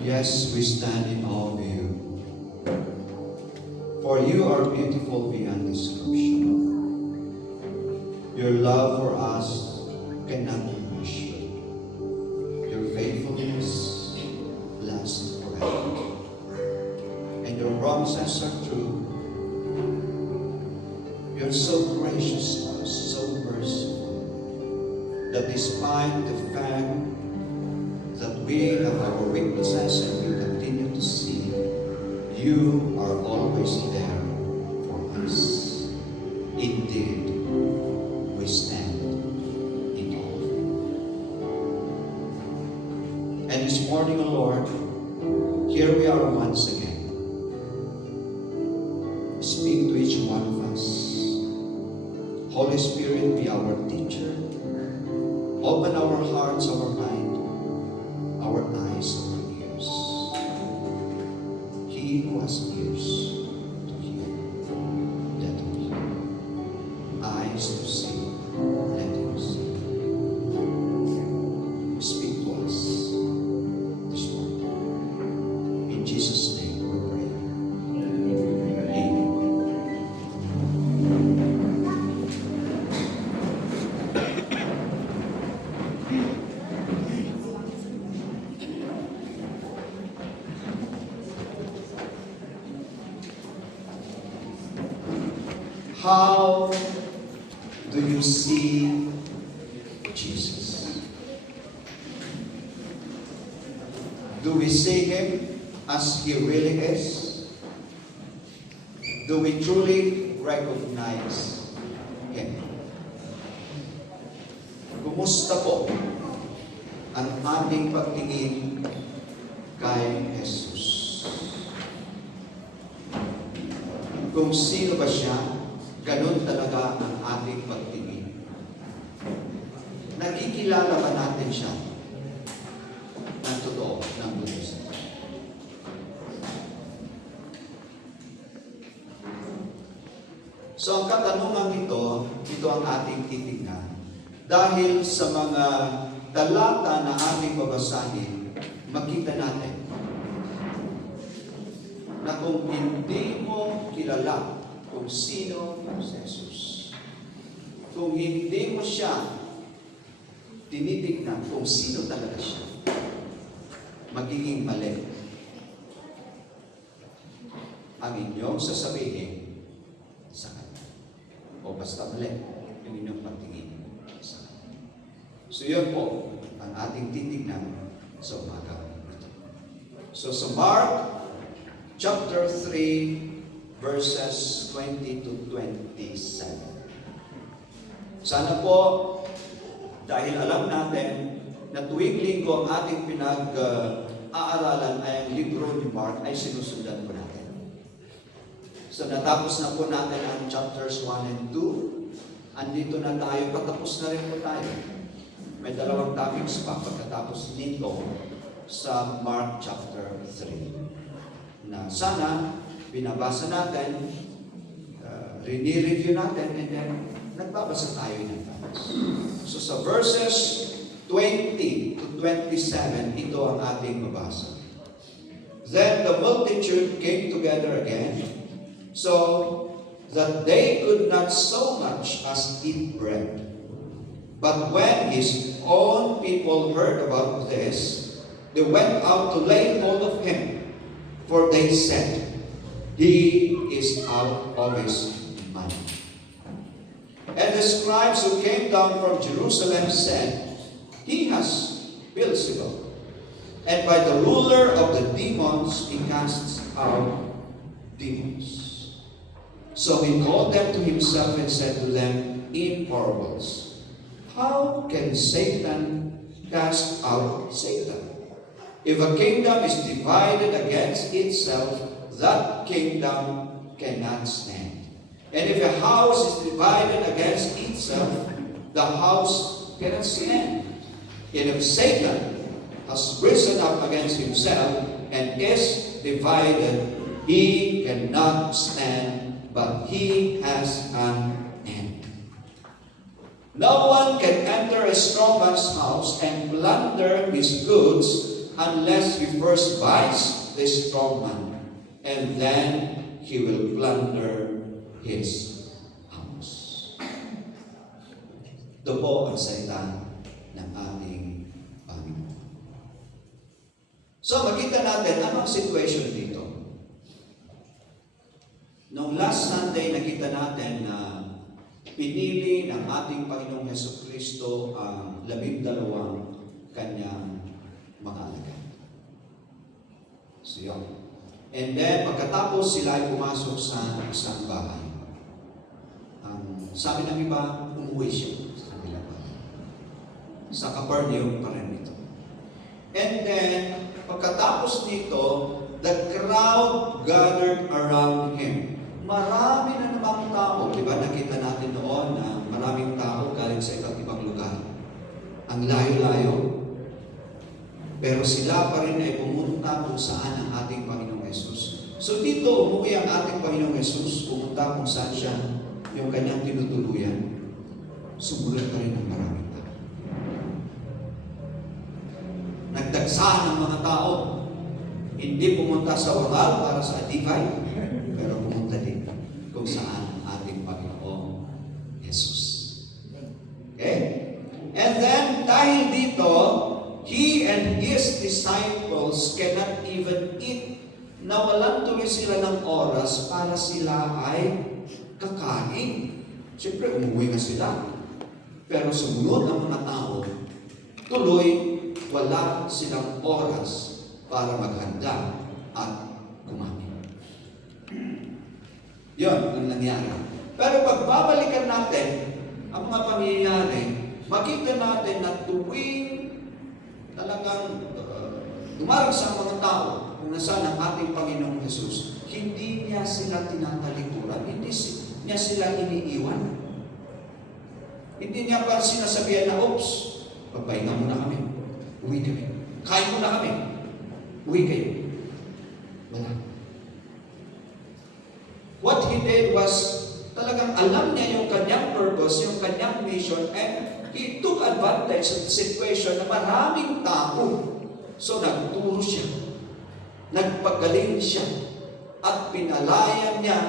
Yes, we stand in awe of you. For you are beautiful beyond description. Your love for us cannot be measured. Your faithfulness lasts forever. And your promises are true. You're so gracious to us, so merciful, that despite the fact that we have our weaknesses and you continue to see, you are always there for us. Indeed, we stand in awe of you. And this morning, O Lord, here we are once again. Speak to each one of us. Holy Spirit, be our teacher. Open our hearts, our mind, our eyes, our ears. He who has ears to hear, let him hear. Eyes to see, let him see. Speak to us this morning. In Jesus' name we pray. Amen. How do you see Jesus? Do we see Him as He really is? Do we truly recognize Him? Kumusta po ang ating pagtingin kay Jesus? Kung sino ba siya, ganun talaga ang ating pagtingin. Nakikilala ba natin siya ng totoo, ng gusto? So ang katanungan ito ang ating titignan. Dahil sa mga talata na ating babasahin, makita natin na kung hindi mo kilala kung sino si Jesus, kung hindi mo siya tinitignan kung sino talaga siya, magiging mali ang inyong sasabihin sa Kanya. O basta mali yung inyong pagtingin sa Kanya. So yun po ang ating titignan sa umaga ito. So sa Mark chapter 3 verses 20 to 27. Sana po, dahil alam natin na tuwing linggo ang ating pinag-aaralan ay ang libro ni Mark ay sinusundan po natin. So natapos na po natin ang chapters 1 and 2. Andito na tayo, patapos na rin po tayo. May dalawang topics pa pagkatapos nito sa Mark chapter 3. Na sana binabasa natin, rini-review natin, and then nagbabasa tayo ng times. So sa verses 20 to 27, ito ang ating mabasa. Then the multitude came together again, so that they could not so much as eat bread. But when his own people heard about this, they went out to lay hold of him, for they said, He is out of his mind. And the scribes who came down from Jerusalem said, He has Beelzebub, and by the ruler of the demons he casts out demons. So he called them to himself and said to them in parables, How can Satan cast out Satan? If a kingdom is divided against itself, that kingdom cannot stand. And if a house is divided against itself, the house cannot stand. And if Satan has risen up against himself and is divided, he cannot stand, but he has an end. No one can enter a strong man's house and plunder his goods unless he first binds the strong man, and then he will plunder his house. Ito po ang salita ng ating Panginoon. So, makita natin ano ang situation dito. Noong last Sunday, nakita natin na pinili ng ating Panginoong Hesukristo ang 12 kanyang mga alagad. So yun. And then, pagkatapos sila ay pumasok sa isang bahay. Sabi ng iba, umuwi siya sa kanilang bahay. Sa Capernaum pa rin ito. And then, pagkatapos nito, the crowd gathered around him. Marami na namang tao. Diba, nakita natin noon na maraming tao galing sa iba't ibang lugar. Ang layo-layo. Pero sila pa rin ay pumunta kung saan ang ating Panginoong Yesus. So dito, umuwi ang ating Panginoong Yesus, pumunta kung saan siya, yung kanyang tinutuluyan. Sumunod pa rin ang maraming tao. Nagdagsa ng mga tao. Hindi pumunta sa Wakal para sa Adivay, pero pumunta din kung saan ang ating Panginoong Yesus. Okay? And then, dahil dito, he and his disciples cannot even eat. Nawalan tuloy sila ng oras para sila ay kakain. Siyempre, umuwi na sila. Pero sumunod ang mga tao, tuloy, wala silang oras para maghanda at kumain. Yun ang nangyari. Pero pagbabalikan natin ang mga pangyayari, makita natin na tuwing talagang dumarang sa mga tao kung nasaan ang ating Panginoong Jesus, hindi niya sila tinatalikuran, hindi niya sila iniiwan. Hindi niya pa sinasabihan na, oops, magpahinga muna kami, uwi kami, kain muna kami, uwi kayo. Wala. What he did was, talagang alam niya yung kanyang purpose, yung kanyang mission, and he took advantage of the situation na maraming tao. So nagturo siya, nagpagaling siya, at pinalayan niya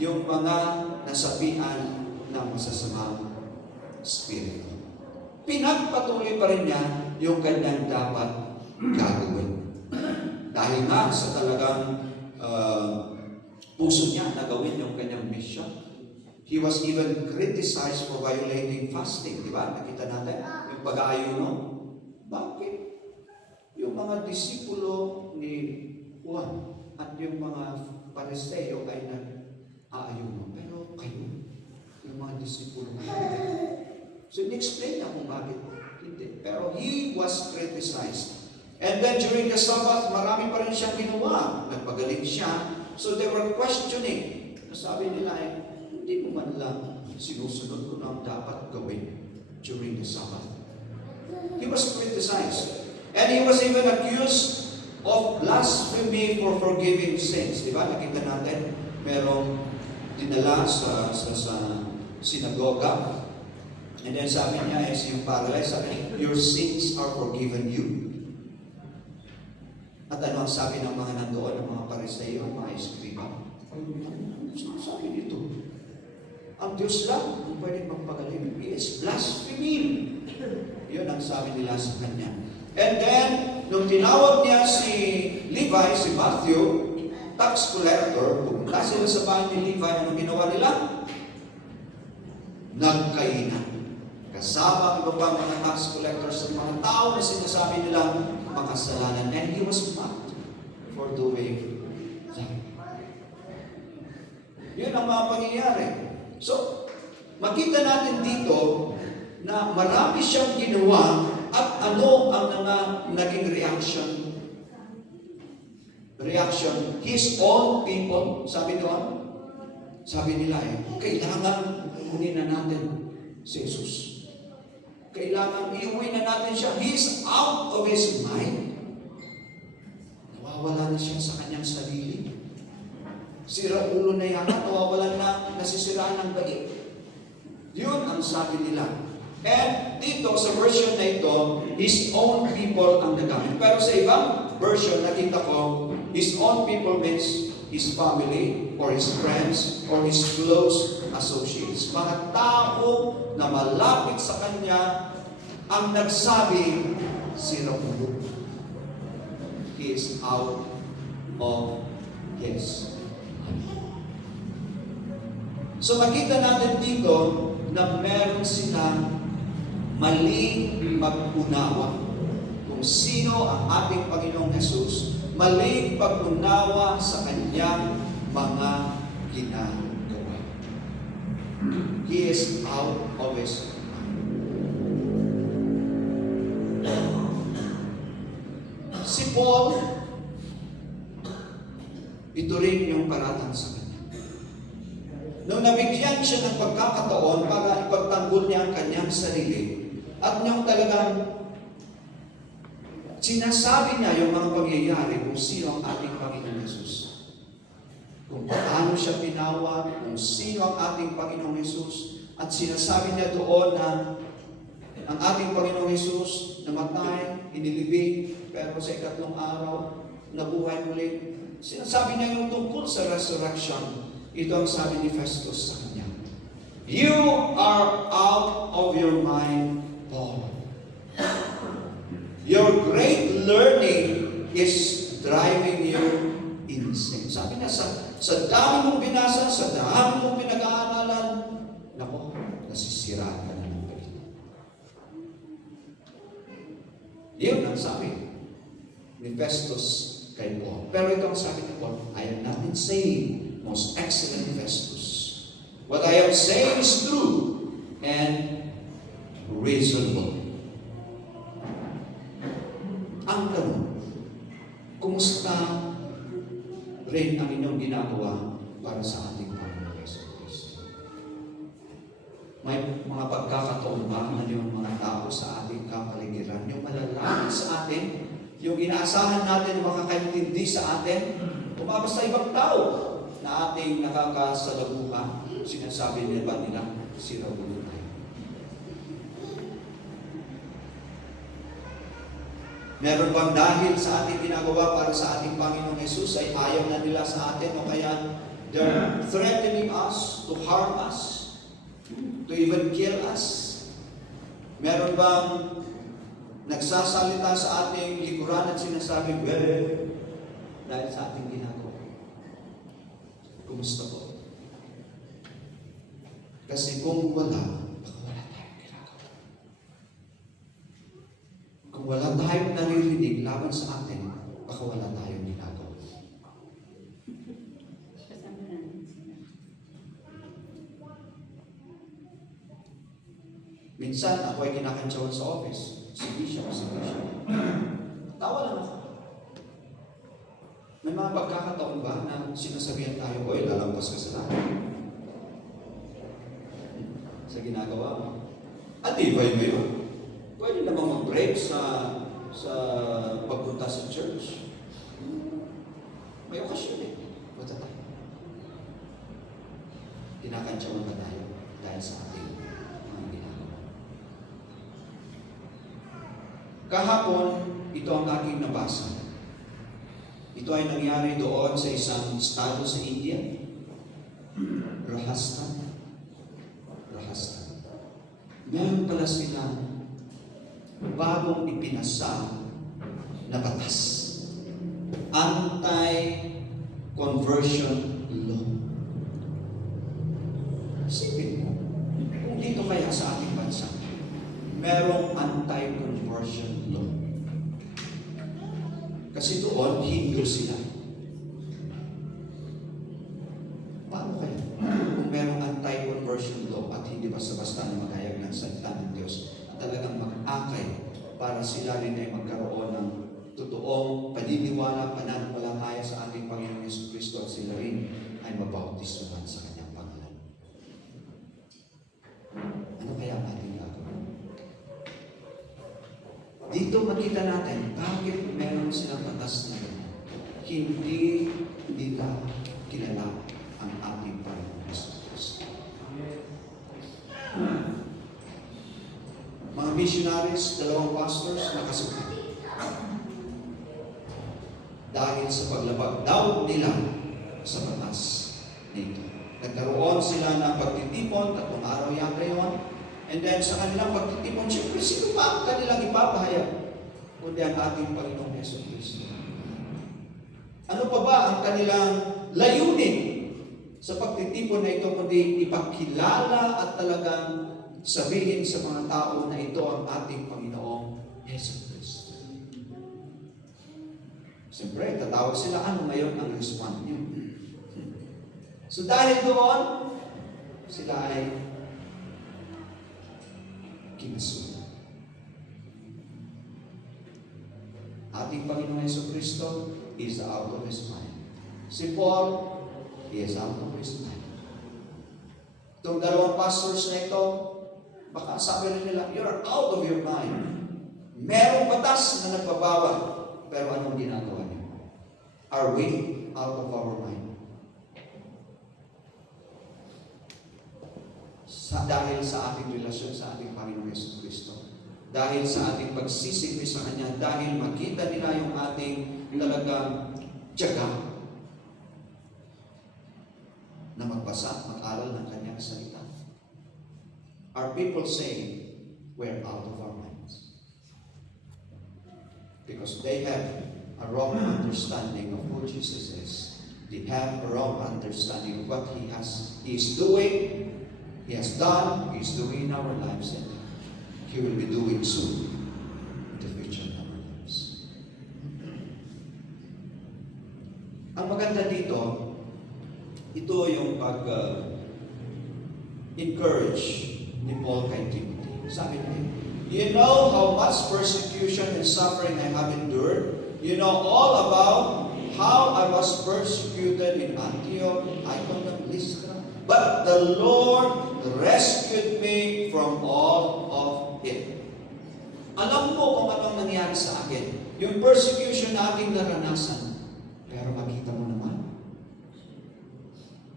yung mga nasabihan ng masasamang spirito. Pinagpatuloy pa rin niya yung kanyang dapat gagawin. Dahil nga sa talagang puso niya na gawin yung kanyang mission. He was even criticized for violating fasting. Di ba? Nakita natin yung pag-aayuno. Bakit? Yung mga disipulo ni Juan at yung mga Pariseo ay nag-aayuno. Pero kayo, yung mga disipulo na so, in-explain niya kung bakit. Hindi. Pero he was criticized. And then during the Sabbath, marami pa rin siyang ginawa. Nagpagaling siya. So they were questioning. Sabi nila hindi mo man lang sinusunod ko na dapat gawin during the Sabbath. He was criticized. And he was even accused of blasphemy for forgiving sins. Di ba? Nakita natin, merong dinala sa sinagoga. And then sabi niya, yung paralyzed, sabi, your sins are forgiven you. At ano ang sabi ng mga nandoon, ng mga Pariseo, ng mga eskriba? Sabi dito, ang Diyos lang kung pwede magpagaling. He is blaspheming. Yun ang sabi nila sa kanya. And then, nung tinawag niya si Levi, si Matthew, tax collector, pumunta sila sa bahay ni Levi, ano ginawa nila? Nagkainan. Kasama iba pang mga tax collectors at mga tao na sinasabi nilang makasalanan. And he was mocked for doing that. Yun ang mga pangyayari. So, makita natin dito na marami siyang ginawa at ano ang naging reaction. Reaction, his own people, sabi doon, sabi nila kailangan kunin na natin si Jesus. Kailangan iuwi na natin siya. He is out of his mind. Nawawala na siya sa kanyang sarili. Sira ulo na yata, nawawalan na, nasisiraan ng bait. Yun ang sabi nila. And dito sa version na ito, His own people ang nagamit. Pero sa ibang version, nakita ko, His own people means His family, or His friends, or His close associates. Mga tao na malapit sa Kanya ang nagsabi, sira ulo. He is out of His mind. So makita natin dito na meron silang maling pag-unawa kung sino ang ating Panginoong Hesus, maling pag-unawa sa Kanyang mga ginagawa. He is out of His mind. Si Paul, ito rin yung paratang sa kanya. Nung nabigyan siya ng pagkakataon para ipagtanggol niya ang kanyang sarili, at niyang talagang sinasabi niya yung mga pangyayari kung sino ang ating Panginoong Hesus. Kung paano siya pinawag, kung sino ang ating Panginoong Hesus, at sinasabi niya doon na ang ating Panginoong Hesus namatay, inilibing, pero sa ikatlong araw, nabuhay muli. Sinasabi niya yung tungkol sa resurrection. Ito ang sabi ni Festus sa kanya. You are out of your mind, Paul. Your great learning is driving you insane. Sabi niya, sa dami mong binasa, sa dami mong pinag-aaralan, nako, nasisiraan ka na ng balita. Yun ang sabi ni Festus kay Paul. Pero ito ang sabi ni Paul, I am not insane, most excellent Festus. What I am saying is true and reasonable. Ang tanong, kumusta rin ang inyong ginagawa para sa ating Panginoon Kristo? May mga pagkakataon ba na yung mga tao sa ating kapaligiran, yung malalapit sa atin, yung inaasahan natin makakaintindi sa atin, tumabas sa ibang tao na ating nakakasalabuhan, sinasabi nila sira ulo tayo. Meron bang dahil sa ating ginagawa para sa ating Panginoong Hesus ay ayaw na nila sa atin o kaya they're threatening us to harm us, to even kill us? Meron bang nagsasalita sa ating likuran at sinasabi, dahil sa ating ginagawa? Kumusta po? Kasi kung wala, baka wala tayong ginagawa. Kung wala tayong naririnig laban sa atin, baka wala tayong ginagawa. Minsan, ako ay kinakantsawan sa office. Si Bishop. Tawa lang ako. May mga pagkakataon ba na sinasabihan tayo, oy, lalampas ka sa lahat sa ginagawa mo? At ibay mo yun. Pwede namang mag-break sa pagpunta sa church. May okasyon eh. Punta tayo. Kinakantsawan ba tayo dahil sa ating mga ginagawa? Kahapon, ito ang aking nabasa. Ito ay nangyari doon sa isang estado sa India. Rajasthan. Meron pala silang bagong ipinasa na batas. Anti-conversion law. Isipin mo, kung dito kaya sa ating bansa, merong anti-conversion law. Kasi doon, Hindu sila. Paano kaya? Kung merong anti-conversion law at hindi basta-basta na magayag ng salita ng Diyos at talagang mag-akay para sila rin ay magkaroon ng totoong paniniwala, pananampalataya sa ating Panginoong Jesucristo at sila rin ay mabautismuhan sa Kanyang pangalan. Ano kaya ang ating gagawin? Dito makita natin bakit meron silang batas na ganyan. Hindi nila kilala ang ating Panginoong Jesucristo. missionaries, 2 pastors, nakasuka. Dahil sa paglabag daw nila sa batas nito. Nagkaroon sila ng pagtitipon, 3 araw yata yun. And then sa kanilang pagtitipon, siyempre, sino pa ang kanilang ipapahayag? Kundi ang ating Panginoong Jesucristo. Ano pa ba ang kanilang layunin sa pagtitipon na ito, kundi ipakilala at talagang sabihin sa mga tao na ito ang ating Panginoong Jesucristo. Siyempre, tatawag sila, ano ngayon ang respond niyo? So dahil doon, sila ay kinasuhan. Ating Panginoong Jesucristo is out of His mind. Si Paul, he is out of his mind. Itong 2 pastors na ito, baka sabi rin nila, you're out of your mind. Merong batas na nagbabawal, pero anong ginagawa niyo? Are we out of our mind? Dahil sa ating relasyon sa ating Panginoong Jesucristo, dahil sa ating pagsisigwi sa Kanya, dahil makita nila yung ating talagang tiyaga na magbasa, mag-aral ng Kanyang salita. Are people saying we're out of our minds? Because they have a wrong understanding of who Jesus is. They have a wrong understanding of what He is doing, He has done, He is doing in our lives, and He will be doing soon in the future of our lives. Ang maganda dito, ito yung pag-encourage ni Paul kay Timothy. Sabi niya, you know how much persecution and suffering I have endured. You know all about how I was persecuted in Antioch, Iconium, Lystra. But the Lord rescued me from all of it. Alam mo kung anong nangyari sa akin. Yung persecution na ating naranasan. Pero makita mo naman,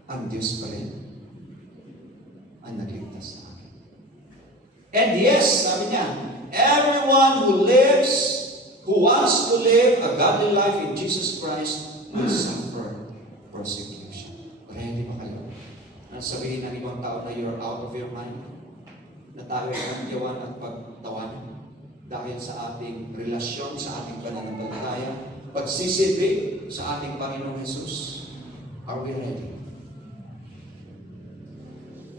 ang Diyos pa rin ang nagligtas sa akin. And yes, sabi niya, everyone who wants to live a godly life in Jesus Christ will suffer persecution. Ready ba kayo? Sabihin ng ibang tao na you're out of your mind, na tayo ay nangyawan at pagtawan dahil sa ating relasyon, sa ating pananampalataya, pagsisilbi sa ating Panginoong Jesus. Are we ready?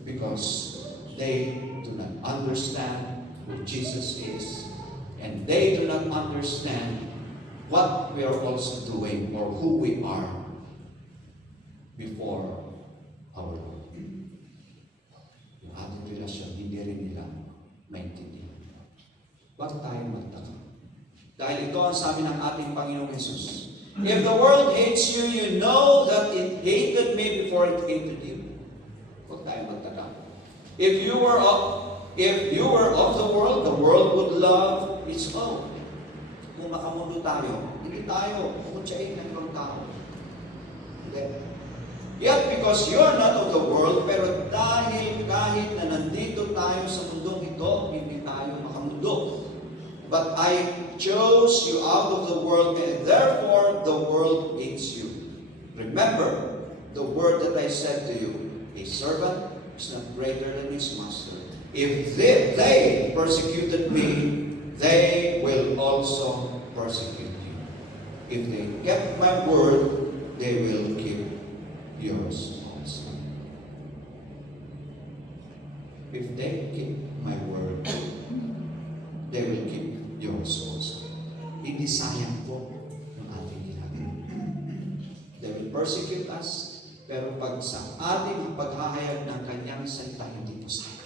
Because they do not understand who Jesus is, and they do not understand what we are also doing or who we are before our Lord. Yung ating relasyon, hindi rin nila maintindihan. Huwag tayong magtaka. Dahil ito ang sabi ng ating Panginoong Jesus. If the world hates you, you know that it hated me before it hated you. Huwag tayong magtaka. If you were of the world would love its own. Kung makamundo tayo, hindi tayo kumutsain ng ibang tao. Hindi. Yet because you are not of the world, pero dahil kahit na nandito tayo sa mundong ito, hindi tayo makamundo. But I chose you out of the world, and therefore the world hates you. Remember the word that I said to you, a servant is not greater than his master. If they persecuted me, they will also persecute you. If they kept my word, they will keep yours also. If they keep my word, they will keep yours also. Hindi sayang po ang ating ginagawa. They will persecute us, pero pag sa ating paghahayag ng Kanyang salita, hindi po sayang.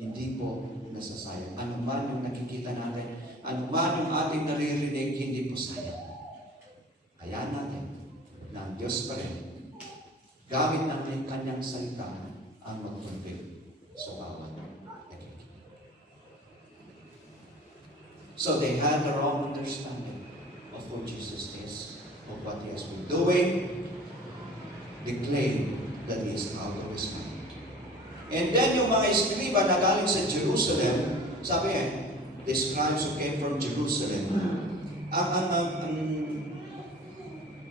Hindi po nasasayang. Ano man yung nakikita natin, ano man yung ating naririnig, hindi po sayang. Kaya natin, na ang Diyos pa rin, gamit ng Kanyang salita ang mag-convict sa bawat nakikinig. So they had the wrong understanding of who Jesus is, of what He has been doing. They claim that He is out of His mind. And then yung mga eskriba na galing sa Jerusalem, Sabi the scribes who came from Jerusalem,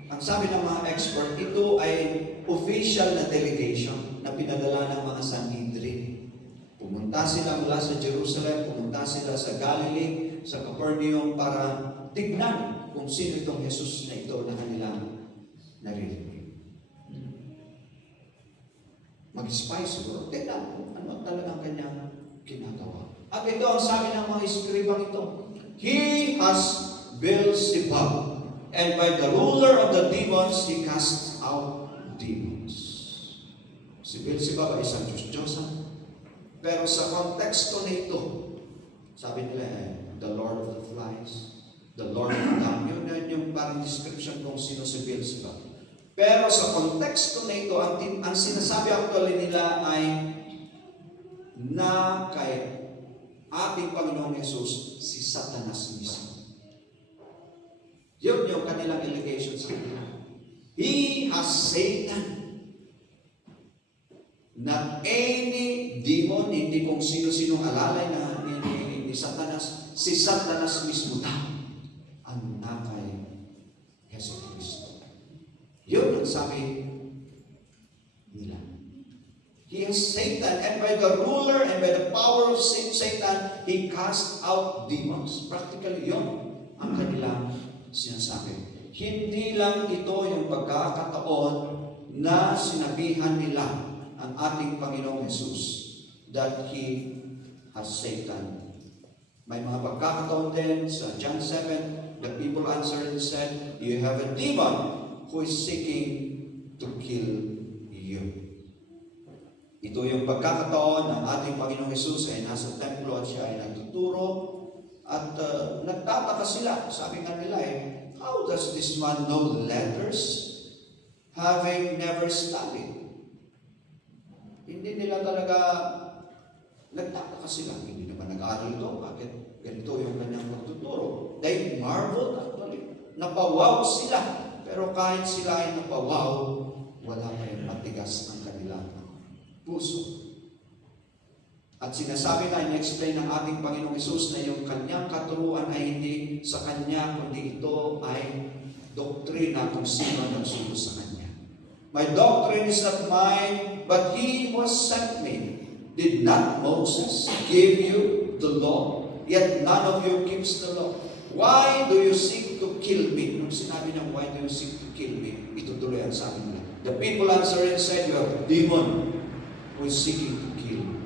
ang sabi ng mga expert, ito ay official na delegation na pinadala ng mga Sanhedrin. Pumunta sila mula sa Jerusalem, pumunta sila sa Galilee, sa Capernaum para tignan kung sino itong Jesus na ito na kanilang naririnig. Mag-spy siguro, tignan kung ano talagang kanyang ginagawa. At ito ang sabi ng mga eskribang ito, He has Beelzebub, and by the ruler of the demons, He casts out demons. Si Beelzebub ay isang Diyos-Diyosan. Pero sa konteksto nito, sabi nila the Lord of the Flies, the Lord of the Damned, yun yung parang description kung sino si Beelzebub. Pero sa konteksto nito, ang sinasabi actually nila ay na kay ating Panginoong Jesus, si Satanas mismo. Yun yung kanilang allegation sa kanila. He has Satan. Not any demon, hindi kung sino-sino alalay na ni Satanas. Si Satanas mismo daw ang nakay Yesu Cristo. Yun ang sabi nila. He has Satan, and by the ruler and by the power of Satan, He cast out demons. Practically yun ang kanilang sinasabi. Hindi lang ito yung pagkakataon na sinabihan nila ang ating Panginoong Jesus that He has Satan. May mga pagkakataon din sa John 7, the people answered and said, You have a demon who is seeking to kill you. Ito yung pagkakataon ng ating Panginoong Jesus ay nasa templo at siya ay nagtuturo at nagtataka sila. Sabi nga nila how does this man know letters having never studied? Hindi nila talaga nagtataka sila. Hindi naman nag-aaral ito. Bakit ganito yung kanyang pagtuturo? They marveled actually. Napawaw sila. Pero kahit sila ay napawaw, wala pa yung matigas ng kanilang puso. At sinasabi na, in-explain ng ating Panginoong Hesus na yung kanyang katuruan ay hindi sa kanya, kundi ito ay doktrina kung sino ang nagsulo sa kanya. My doctrine is not mine, but He who sent me. Did not Moses give you the law? Yet none of you keeps the law. Why do you seek to kill me? Nung sinabi niya, why do you seek to kill me? Ito tuloy ang sabi nila. The people answered and said, You have a demon who is seeking to kill you.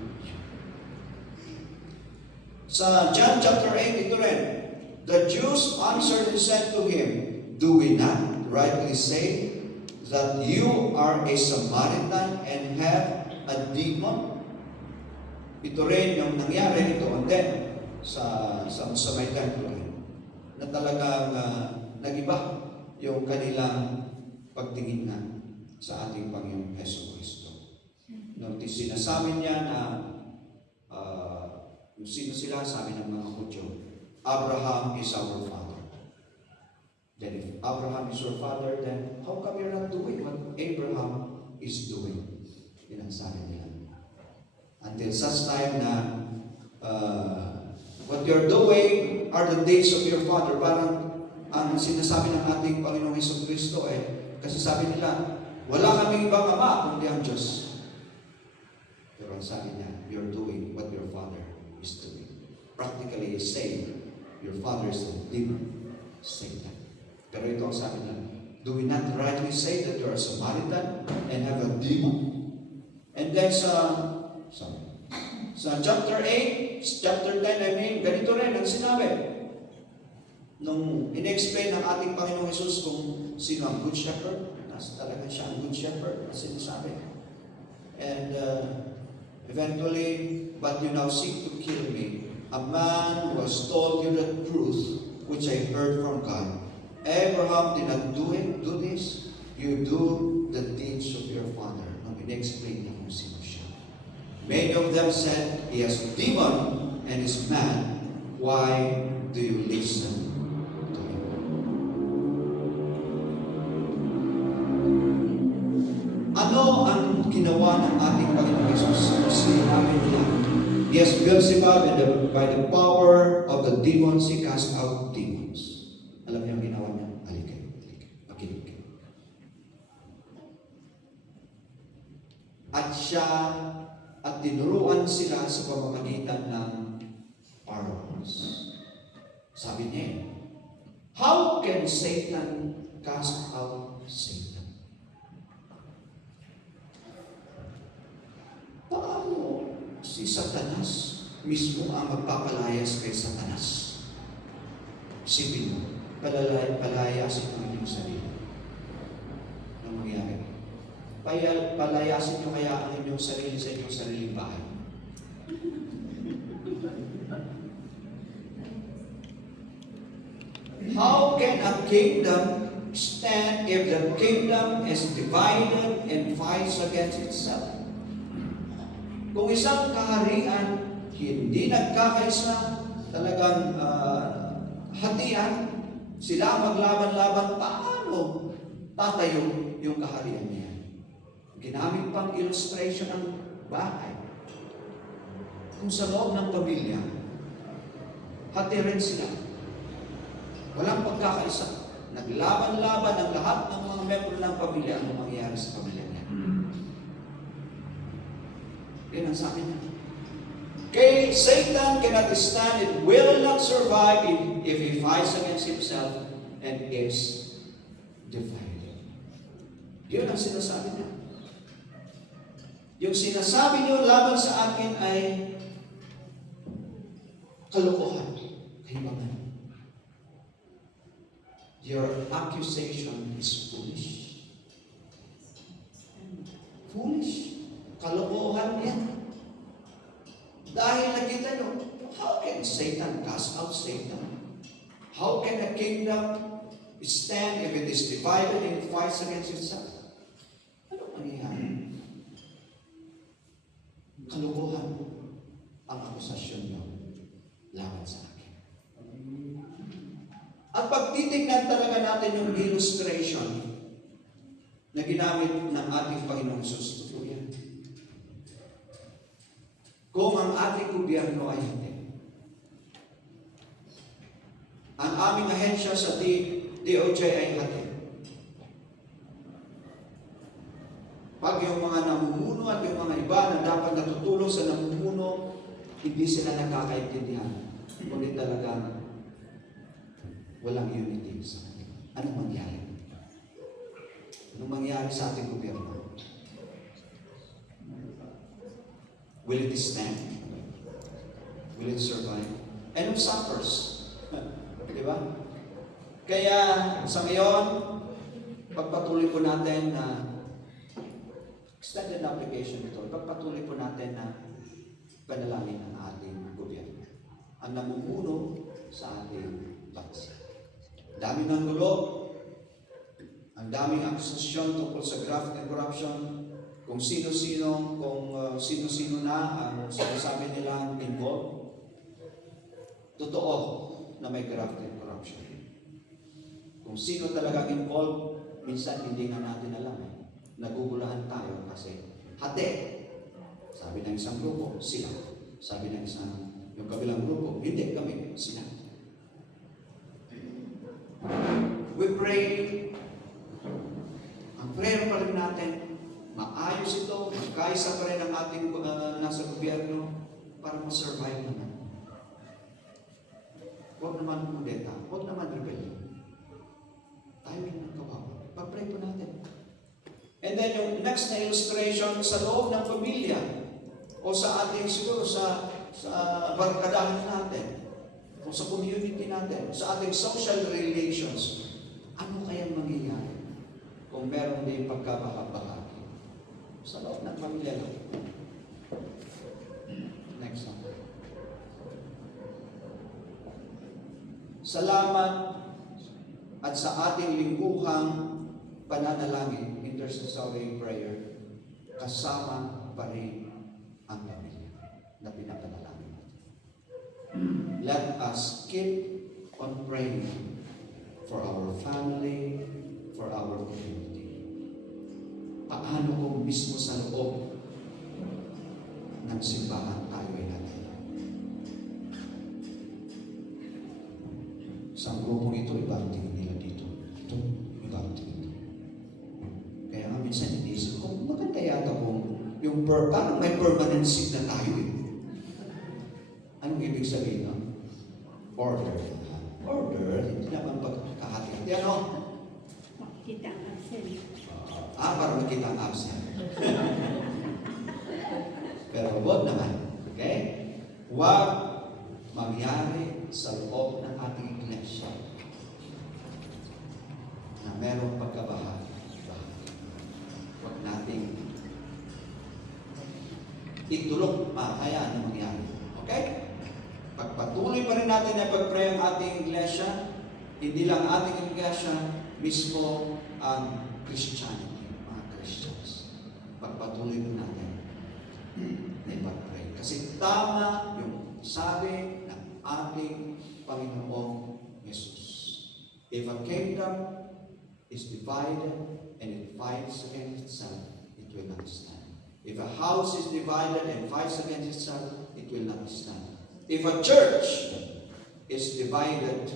Sa John chapter 8, ito rin. The Jews answered and said to Him, Do we not rightly say that you are a Samaritan and have a demon? Ito rin yung nangyari ito and then sa may templo na talagang nag-iba yung kanilang pagtingin na sa ating Panginoong Hesus Kristo. Nung sinasabi niya na kung sino sila, sabi ng mga Hudyo, Abraham is our father. Then if Abraham is your father, then how come you're not doing what Abraham is doing? Yan ang sabi nila. Until such time na what you're doing are the days of your father. Parang ang sinasabi ng ating Panginoong Hesus Kristo kasi sabi nila, wala kaming ibang ama kundi ang Diyos. Pero ang sabi niya, you're doing what your father is doing. Practically he's saying, your father is a demon, Satan. Pero ito ang sabi niya, do we not rightly say that you're a Samaritan and have a demon? And then sa chapter 8, chapter 10, ganito rin ang sinabi. Nung in-explain ng ating Panginoong Hesus kung sino ang good shepherd, talaga siya ang good shepherd, na sinasabi. And eventually, but you now seek to kill me, a man who has told you the truth, which I heard from God. Abraham did not do this. You do the deeds of your father. Nung in-explain niya kung sino siya. Many of them said, He has a demon and is mad. Why do you listen to him? Ano ang ginawa ng ating Panginoong Hesus? Sinabi nila, Yes, Beelzebub, and by the power of the demons, he cast out demons. Alam niyo ang ginawa niya? Halika, makinig kayo. At tinuruan sila sa pamamagitan ng parables. Sabi niya, how can Satan cast out Satan? Paano si Satanas mismo ang magpapalayas kay Satanas? Isipin mo, palayasin mo yung sarili. Anong mangyari? Palayasin nyo kaya ang inyong sarili sa inyong sariling bahay. How can a kingdom stand if the kingdom is divided and fights against itself? Kung isang kaharian hindi nagkakaisa, talagang hatian, sila maglaban-laban, paano tatayo yung kaharian niya? Ginamit pang illustration ng bahay. Kung sa loob ng pamilya, hati rin sila. Walang pagkakaisa. Naglaban-laban ang lahat ng mga membro ng pamilya. Ano mangyayari sa pamilya niya? Yan ang sabi niya. Okay, Satan cannot stand, it will not survive if he fights against himself and is divided. Yun ang sinasabi niya. Yung sinasabi niyo laban sa akin ay kalokohan, kahibangan. Your accusation is foolish. Foolish. Kalokohan yan. Dahil nakita nyo, how can Satan cast out Satan? How can a kingdom stand if it is divided and fights against itself? Ano mangyayari? Kalokohan ang akusasyon nyo laban sa akin. At pag titignan talaga natin yung illustration na ginamit ng ating Panginoong Jesus, totoo yan. Kung ang ating gobyerno ay hindi. Ang aming ahensya sa DOJ ay hindi. Pag yung mga namumuno at yung mga iba na dapat natutulong sa namumuno, hindi sila nakakaintindihan. Kundi talagang walang unity sa atin. Anong mangyari? Anong mangyari sa ating gobyerno? Will it stand? Will it survive? And who suffers? Diba? Kaya sa ngayon, pagpatuloy po natin na extended application ito, pagpatuloy po natin na panalangin ang ating gobyerno. Ang namumuno sa ating bansa. Dami ng gulo, ang daming akusasyon tungkol sa graft and corruption, kung sino-sino na ang sinasabi nila involved. Totoo na may graft and corruption. Kung sino talaga involved, minsan hindi nga natin alam. Nagugulahan tayo kasi hati. Sabi ng isang grupo, sila. Sabi ng yung kabilang grupo, hindi kami, sila. We pray, ang prayer pa rin natin, maayos ito, magkaisa pa rin ang ating nasa gobyerno para ma-survive naman. Huwag naman kudeta, huwag naman rebellion. Tayo rin ang kawawa. Pag-pray po natin. And then yung next na illustration sa loob ng pamilya o sa ating siguro sa barkadahan natin o sa community natin, sa ating social relations, ano kayang mangyayari kung meron din pagkabahagi sa loob ng pamilya lang? Next one. Salamat at sa ating lingguhang pananalangin, intercessory prayer, kasama pa rin ang pamilya na pinapanalangin natin. Let us keep on praying for our family, for our community. Paano kung mismo sa loob ng simbahan tayo ay natin? parang may permanency na tayo eh. Anong ibig sabihin nun? Order. Order, hindi naman pagkakahati. Ano? Makikita ang absent. Para makita ang absent. Pero wag naman. Okay? Wag mangyari sa loob ng ating iglesia na merong pagkabahagi. Huwag nating itulog kaya ano mangyari. Okay? Pagpatuloy pa rin natin na pag-pray ang ating iglesia, hindi lang ating iglesia, mismo ang Christianity, mga Christians. Pagpatuloy po natin na pag-pray. Kasi tama yung sabi ng ating Panginoong Jesus. If a kingdom is divided and it fights against itself, it will not stand. If a house is divided and fights against itself, it will not stand. If a church is divided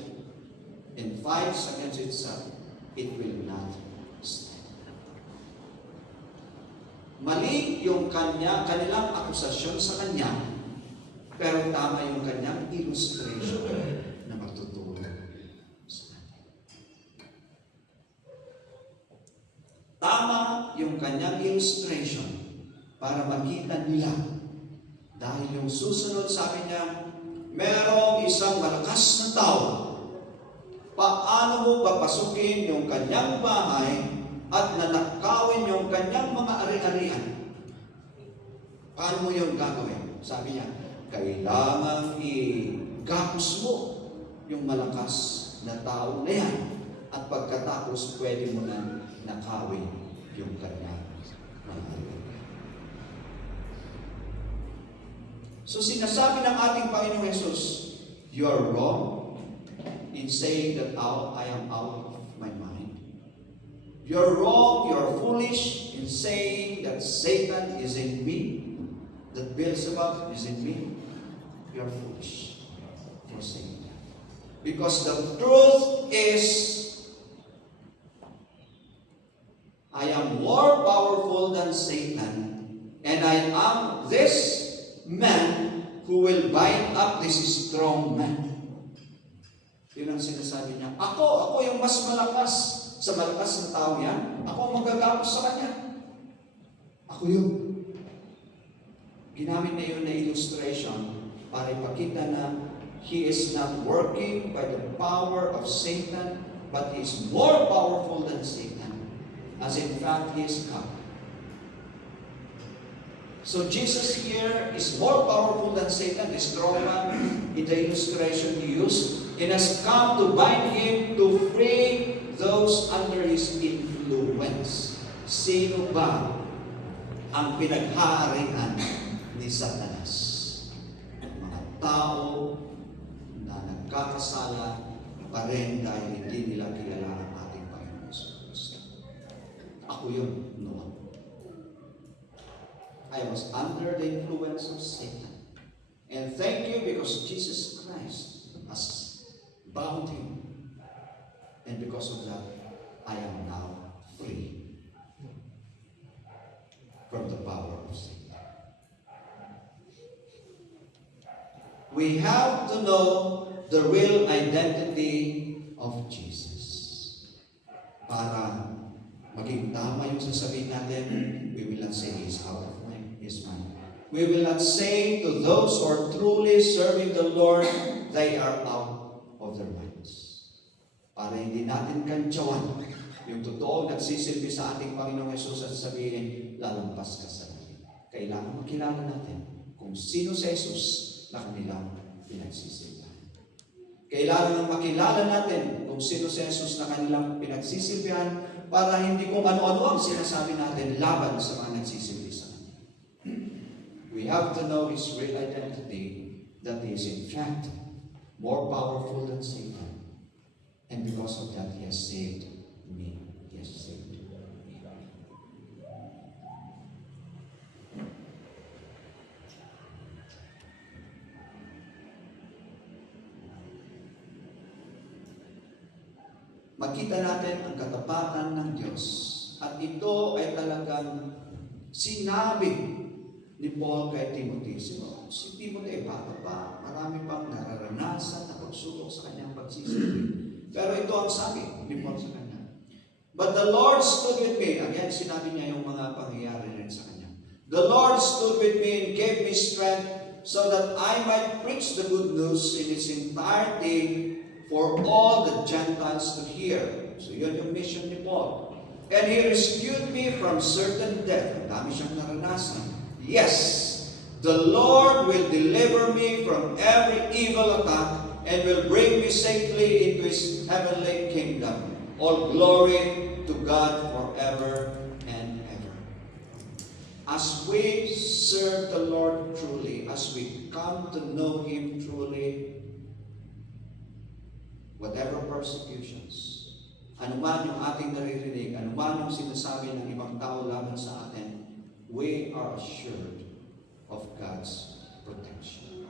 and fights against itself, it will not stand. Mali yung kanilang akusasyon sa kanya, pero tama yung kanyang illustration na matutulog sa kanya. Tama yung kanyang illustration para makita nila. Dahil yung susunod, sabi niya, merong isang malakas na tao. Paano mo papasukin yung kanyang bahay at nanakawin yung kanyang mga ari-arian? Paano mo yung gagawin? Sabi niya, kailangan i-gapos mo yung malakas na tao na yan. At pagkatapos, pwede mo na nakawin yung kanyang mga ari-arian. So sinasabi ng ating Panginoong Jesus, you are wrong in saying that I am out of my mind. You're wrong, you're foolish in saying that Satan is in me, that Beelzebub is in me. You're foolish for saying that. Because the truth is, I am more powerful than Satan, and I am this man who will bind up this strong man. Yun ang sinasabi niya. Ako yung mas malakas sa malakas na tao yan. Ako ang magagapos sa kanya. Ako yun. Ginamit na yun na illustration para ipakita na he is not working by the power of Satan, but he is more powerful than Satan. As in fact, he is God. So Jesus here is more powerful than Satan, the strong man, in the illustration he used, and has come to bind him to free those under his influence. Sino ba ang pinaghaharian ni Satanas? Mga tao na nagkakasala pa rin dahil hindi nila kilala ang ating Panginoon Kristo. Ako yun noon. I was under the influence of Satan. And thank you because Jesus Christ has bound him. And because of that, I am now free from the power of Satan. We have to know the real identity of Jesus. Para maging tama yung sasabihin natin, we will not say he is out of his mind. We will not say to those who are truly serving the Lord, they are out of their minds. Para hindi natin kantsawan yung totoo nagsisilbi sa ating Panginoong Yesus at sabihin, lalampas ka sa langit. Kailangan makilala natin kung sino si Jesus na kanilang pinagsisilbihan. Kailangan makilala natin kung sino si Jesus na kanilang pinagsisilbihan para hindi kung ano-ano ang sinasabi natin laban sa mga nagsisilbi sa kanya. We have to know his real identity, that he is in fact more powerful than Satan. And because of that, he has saved me. He has saved me. Makita natin ang katapatan ng Diyos. At ito ay talagang sinabi ni Paul kay Timothy. Si Timothy, bata pa, marami pang nararanasan na pagsubok sa kanyang pagsisisi. Pero ito ang sabi ni Paul sa kanya. But the Lord stood with me. Again, sinabi niya yung mga pangyayari rin sa kanya. The Lord stood with me and gave me strength so that I might preach the good news in its entirety for all the Gentiles to hear. So yun yung mission ni Paul. And He rescued me from certain death. Ang dami siyang naranasan. Yes, the Lord will deliver me from every evil attack and will bring me safely into His heavenly kingdom. All glory to God forever and ever. As we serve the Lord truly, as we come to know Him truly, whatever persecutions, anuman yung ating naririnig, anuman yung sinasabi ng ibang tao laban sa atin, we are assured of God's protection.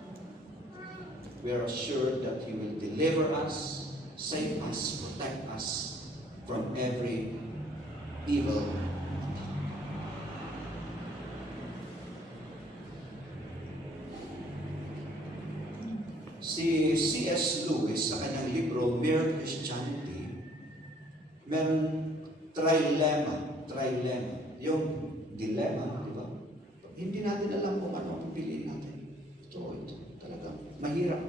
We are assured that He will deliver us, save us, protect us from every evil attack. Si C.S. Lewis sa kanyang libro, Mere Christianity, meron trilemma. Yung dilemma, di ba? Hindi natin alam kung ano ang pipiliin natin. Ito, talaga, mahirap.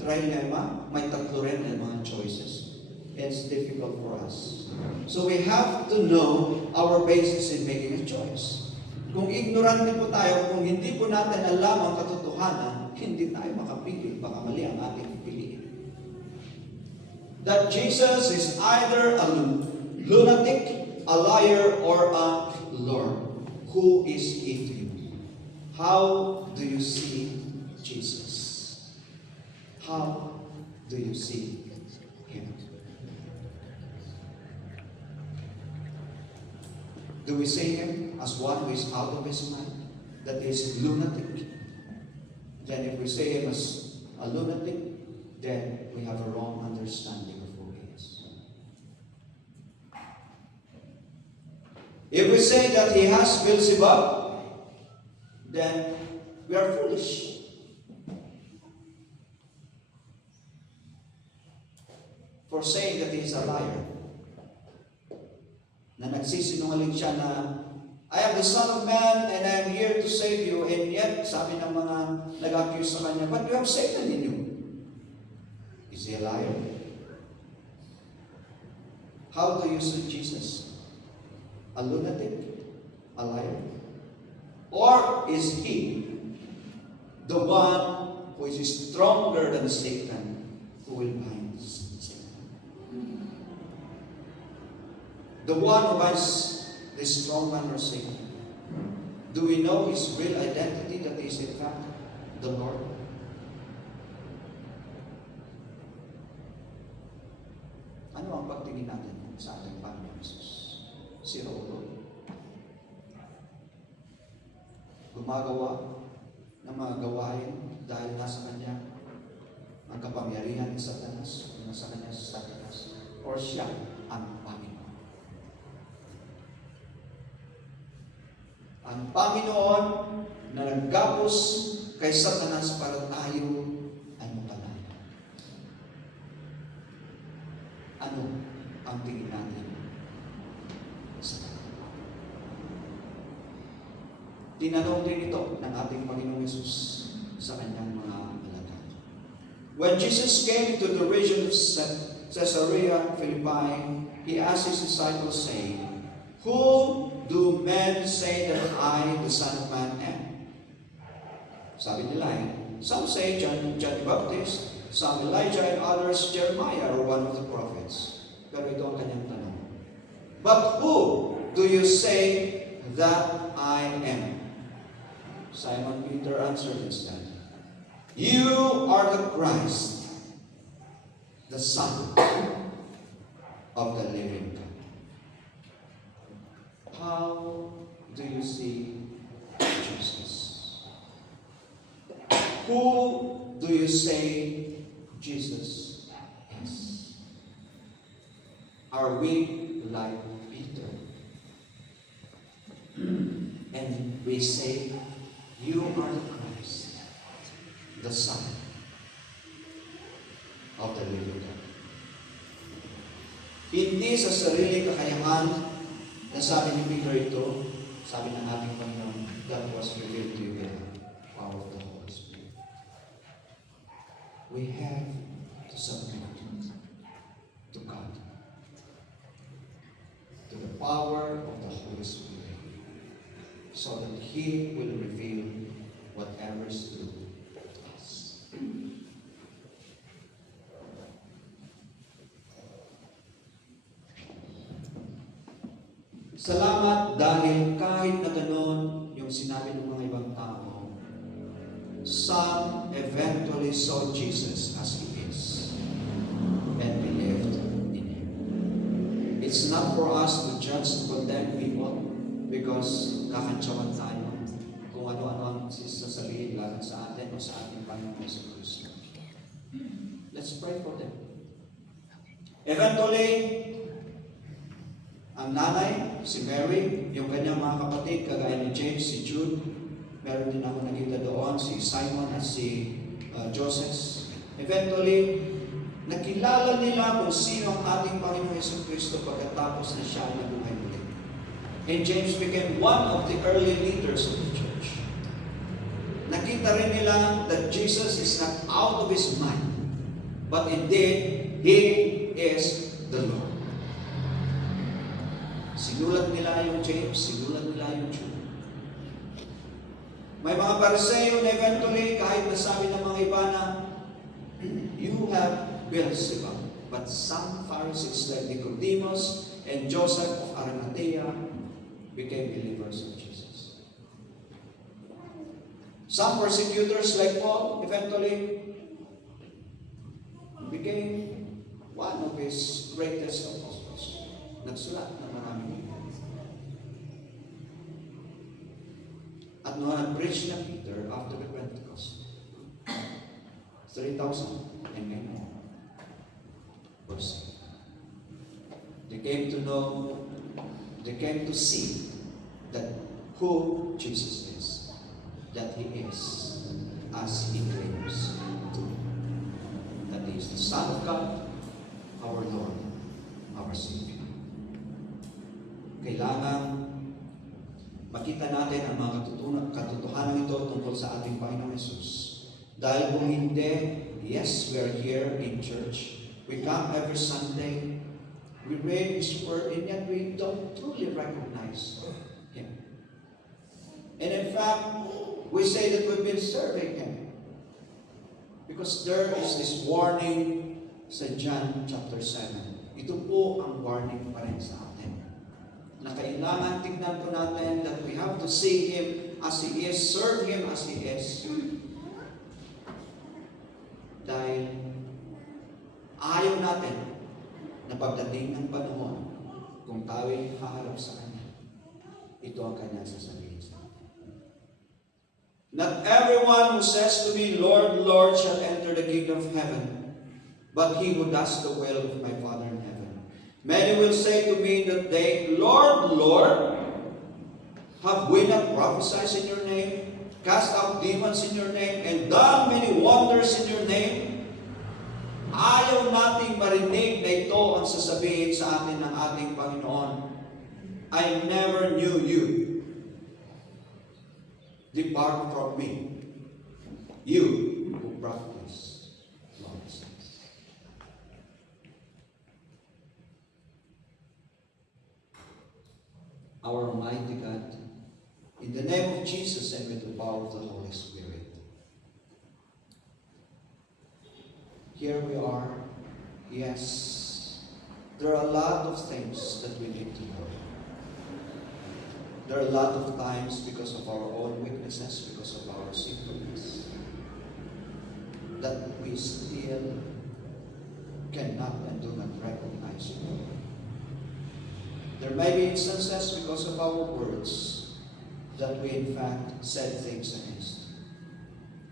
Trilemma, may tatlo rin ang mga choices. It's difficult for us. So we have to know our basis in making a choice. Kung ignorante po tayo, kung hindi po natin alam ang katotohanan, hindi tayo makapili, baka mali ang ating pipiliin. That Jesus is either a lunatic, a liar, or a Lord. Who is He to you? How do you see Jesus? How do you see Him? Do we see Him as one who is out of his mind? That is lunatic? Then if we see Him as a lunatic, then we have a wrong understanding of who He is. If we say that He has Beelzebub, then we are foolish. For saying that He is a liar. Na nagsisinungaling siya na, I am the Son of Man and I am here to save you. And yet, sabi ng mga nag-accuse sa kanya, but you have Satan in you. Is He a liar? How do you see Jesus? A lunatic? A liar? Or is He the one who is stronger than Satan, who will bind Satan? The one who binds the strong man or Satan. Do we know His real identity, that He is in fact the Lord? Ano ang pagtingin natin sa ating Panginoon Jesus? Si Rolo. Gumagawa ng mga gawain dahil nasa kanya ang kapangyarihan ni Satanas, nasa kanya si Satanas, or siya ang Panginoon. Ang Panginoon na naggapos kay Satanas para tayo ay mapanalo. Ano ang tingin natin sa Kanya? Tinanong din ito ng ating Panginoong Yesus sa kanyang mga alagad. When Jesus came to the region of Caesarea Philippi, He asked His disciples, saying, Who do men say that I, the Son of Man, am? Sabi nila, some say John the Baptist, some Elijah, and others Jeremiah or one of the prophets. Pero ito ang kanyang tanong. But who do you say that I am? Simon Peter answered instead, You are the Christ, the Son of the living God. How do you see Jesus? Who do you say Jesus is? Are we like Peter? And and we say, you are the Christ, the Son of the living God. Hindi sa sarili kakayahan na sabi ni Peter ito, sabi ng ating Panginoon, that was revealed to you by the power of the Holy Spirit. We have to submit to God, to the power of the Holy Spirit, so that He will reveal whatever is true to us. Salamat dahil kahit na gano'n yung sinabi ng mga ibang tao, some eventually saw Jesus as He is and believed in Him. It's not for us to judge, to condemn people because kakantsawan tayo kung ano-ano ang sasabihin lahat sa atin o sa ating Panginoon Hesus Kristo. Let's pray for them. Eventually, ang nanay, si Mary, yung kanyang mga kapatid, kagaya ni James, si Jude, meron din ako nakita doon, si Simon at si Joseph. Eventually, nakilala nila kung sino ang ating Panginoon Hesus Kristo pagkatapos na siya ay nabuhay muli. And James became one of the early leaders of the church. Nakita rin nila that Jesus is not out of His mind, but indeed, He is the Lord. Sinulat nila yung James, sinulat nila yung Jude. May mga Pariseo na eventually, kahit nasabi ng mga iba na, you have Beelzebub. But some Pharisees like Nicodemus and Joseph of Arimathea became believers of Jesus. Some persecutors like Paul eventually became one of his greatest apostles. Nagsulat ng maraming libro. At noong nag-preach na Peter after the Pentecost, 3,000 and may more were saved. They came to know, they came to see that who Jesus is, that He is as He claims to be. That He is the Son of God, our Lord, our Savior. Kailangan makita natin ang mga katotohanan ito tungkol sa ating Panginoong Hesus. Dahil kung hindi, yes, we are here in church. We come every Sunday. We read His Word, and yet we don't truly recognize Him. And in fact, we say that we've been serving Him. Because there is this warning sa John chapter 7. Ito po ang warning pa rin sa atin. Na kailangan tignan po natin that we have to see Him as He is, serve Him as He is. Dahil ayaw natin na pagdating ng panahon, kung tayo'y haharap sa Kanya, ito ang Kanyang sasabihin sa atin. Not everyone who says to me, Lord, Lord, shall enter the kingdom of heaven, but he who does the will of my Father in heaven. Many will say to me that day, Lord, Lord, have we not prophesied in your name, cast out demons in your name, and done many wonders in your name? Ayaw nating marinig na ito ang sasabihin sa atin ng ating Panginoon. I never knew you. Depart from me, you who practice lawlessness. Our Almighty God, in the name of Jesus and with the power of the Holy Spirit, here we are. Yes, there are a lot of things that we need to know. There are a lot of times because of our own weaknesses, because of our sinfulness, that we still cannot and do not recognize you. There may be instances because of our words that we in fact said things against,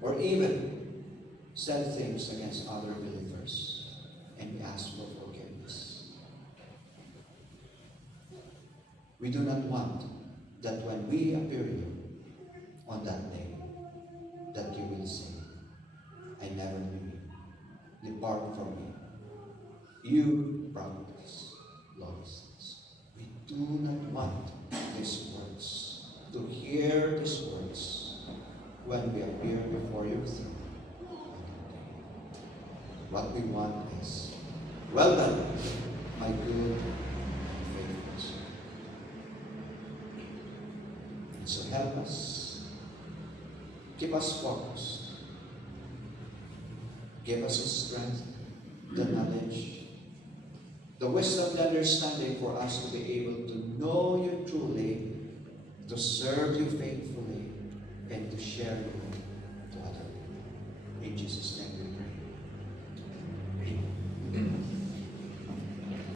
or even said things against other believers, and we ask for forgiveness. We do not want that when we appear you on that day, that you will say, I never knew you. Depart from me. You practice lawlessness. We do not want these words, to hear these words when we appear before your throne on that day. What we want is, well done, my good and faithful servant. And so help us. Keep us focused. Give us the strength, the knowledge, the wisdom, the understanding for us to be able to know you truly, to serve you faithfully, and to share you to other people. In Jesus' name we